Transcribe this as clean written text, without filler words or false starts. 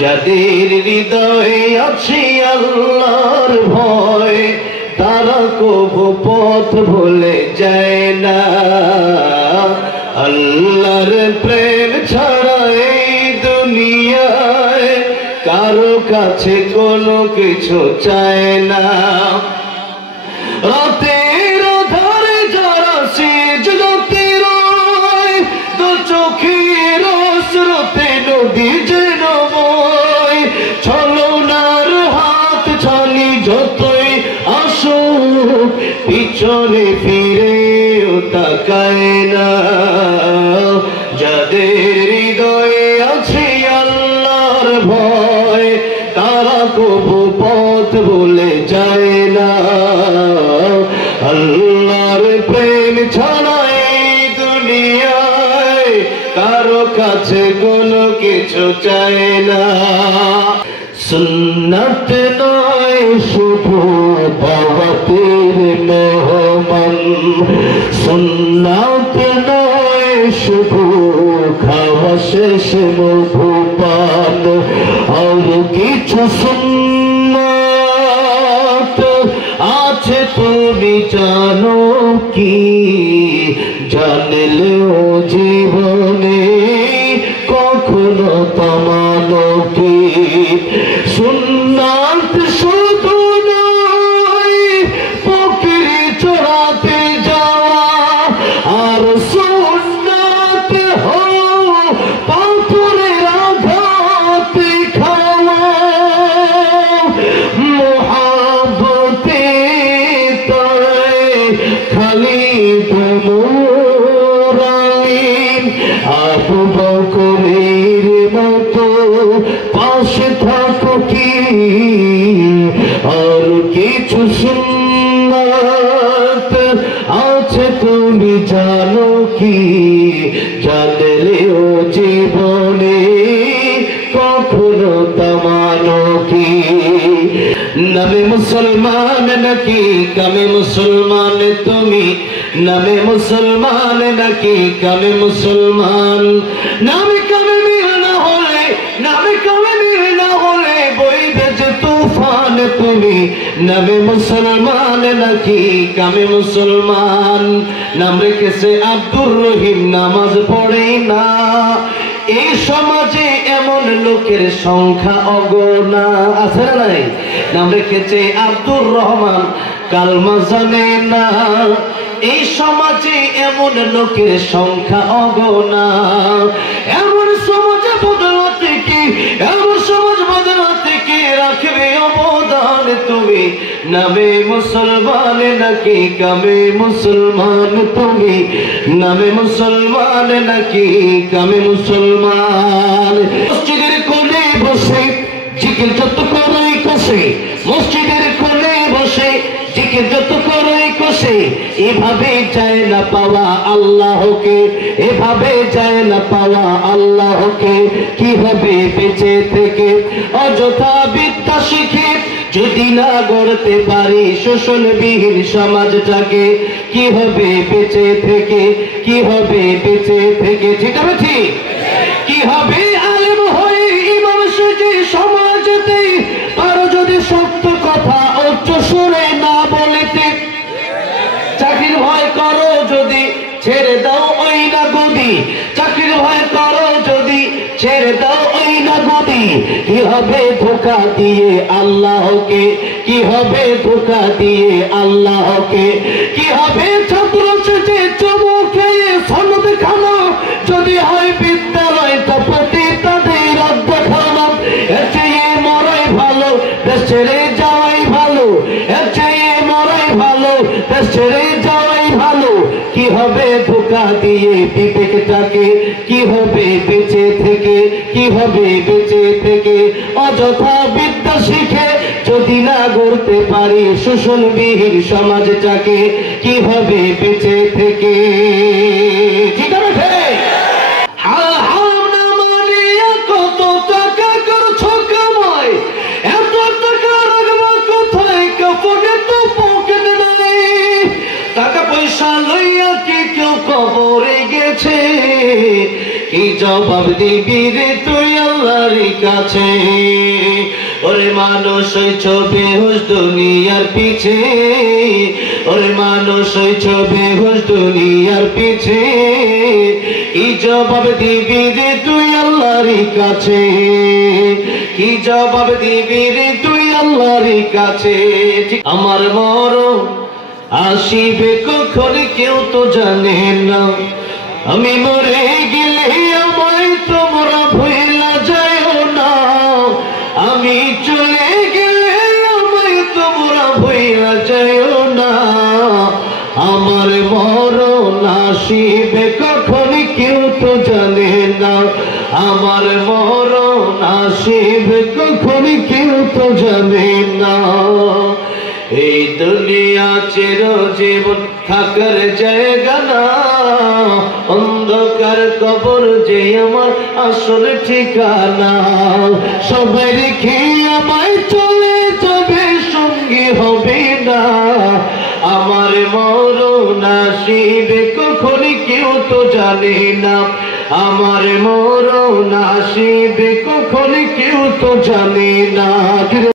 যাদের হৃদয়ে আছে আল্লাহর ভয় তারা কবু পথ ভুলে যায় না। আল্লাহর প্রেম ছাড়া এই দুনিয়ায় কারো কাছে কোনো কিছু চায় না। রাতের আধারে যারা সিজদাতে রয় দু চোখের স্রোতে নদী যেন বয়, ছলনার হাত ছানি যতই আসুক পিছনে ফিরেও তাকায় না। যাদের হৃদয়ে আছে আল্লাহর ভয় তারা কবু পথ ভুলে যায় না। আল্লাহর প্রেম ছাড়া এই দুনিয়ায় কারো কাছে কোনো কিছু চায় না। সুন্নাত নয় শুধু দাওয়াতের মেহমান, সুন্নাত নয় শুধু খাওয়া শেষে মধুপান, আর কিছু সুন্নাত আছে তুমি জানো কি? জানলেও জীবনে কখনো তা মানো কি? সুন্নাত শুধু নয় ফকির চড়াতে যাওয়া, আর সুন্নাত হও পাথরের আঘাতে খাওয়া। মোহাব্বতে তোয় খালিদ মুরালিন আবু বকরের মতো পাশে থাকো কি? আর কিছু সুন্নাত আছে তুমি জানো কি? জানলেও জীবনে কখনো তা মানো কি? নামে মুসলমান নাকি কামে মুসলমান তুমি? নামে মুসলমান নাকি কামে মুসলমান? নামে কামে মিল না হলে, নামে কামে মিল না হলে বইবে যে তুফান তুমি। নামে মুসলমান নাকি কামে মুসলমান? নাম রেখেছে আব্দুর রহিম, নামাজ পড়ে না। এই সমাজে এমন লোকের সংখ্যা অগণা, আছে না নাই? নাম রেখেছে আব্দুর রহমান, কালমা জানে না। এই সমাজে এমন লোকের সংখ্যা অগণা। এমন সমাজে বদলাতে কি, এমন সমাজ বদলাতে কি রাখবে অবদান তুমি? নামে মুসলমান নাকি কামে মুসলমান তুমি? নামে মুসলমান নাকি কামে মুসলমান? মসজিদের কোণে বসে জিকির যত করে কষে, মসজিদের কোণে বসে জিকির যত করে কষে, এভাবে যায় না পাওয়া আল্লাহকে, এভাবে যায় না পাওয়া আল্লাহকে। কি হবে বেঁচে থেকে অযথা বিদ্যা শিখে যদি না গড়তে পারি শোষণবিহীন সমাজটাকে? কি হবে বেঁচে থেকে, কি হবে বেঁচে থেকে? ঠিক আছে ঠিক? কি হবে আলেম হয়ে ইমাম সেজে সমাজতে পারো যদি সত্য কথা উচ্চ সুরে না বলিতে? চাকরির ভয় করো যদি ছেড়ে দাও ওই না গদি, চাকরির ভয় করো যদি ছেড়ে দাও ওই না গদি। কি হবে ধোঁকা দিয়ে আল্লাহকে, কি হবে ধোঁকা দিয়ে আল্লাহকে? কি হবে ছাত্র সেজে চুমু খেয়ে সনদ খানো যদি হয় বিদ্যালয়টা প্রতি তাদের অধ্যখানা? এর চেয়ে মরাই ভালো, দেশ ছেড়ে যাওয়াই ভালো, এর চেয়ে মরাই ভালো, দেশ ছেড়ে যাওয়াই ভালো। কি হবে ধোঁকা দিয়ে বিবেকটাকে, কি হবে বেঁচে থেকে, কি হবে বেঁচে থেকে অযথা বিদ্যা শিখে যদি না গড়তে পারি শোষণবিহীন সমাজটাকে? কি হবে বেঁচে থেকে? ঠিক আছে? হারাম না মানিয়া কত টাকা করছো কামাই, এত টাকা রাখবা কোথায়? কাপড়ে তো পকেট নাই। টাকা পয়সা লইয়া কি কেউ কবরে গেছে? কি জবাব দিবি রে তুই আল্লাহ আল্লাহরই কাছে। ওরে মানুষ হইছ বেহুশ দুনিয়ার পিছে, ওরে মানুষ হইছ বেহুশ দুনিয়ার পিছে, কি জবাব দিবি রে তুই আল্লাহরই কাছে, কি জবাব দিবি রে তুই আল্লাহরই কাছে। আমার মরণ আসিবে কখন কেউ তো জানে না, আমি মরে গেলে আমায় তোমরা ভুলা যায়ও না, আমি চলে গেলে আমায় তোমরা ভুলা যায়ও না। আমার মরণ আসিবে কখন কেউ তো জানে না, আমার মরণ আসিবে কখন কেউ তো জানে না। এই দুনিয়া চিরজীবন থাকার জায়গা না, অন্ধকার কবর যে আমার আসল ঠিকানা। সবাই রেখে আমায় চলে যাবে, সঙ্গী হবে না, আমার মরণ আসিবে কখন কেউ তো জানে না, আমার মরণ আসিবে কখন কেউ তো জানে না।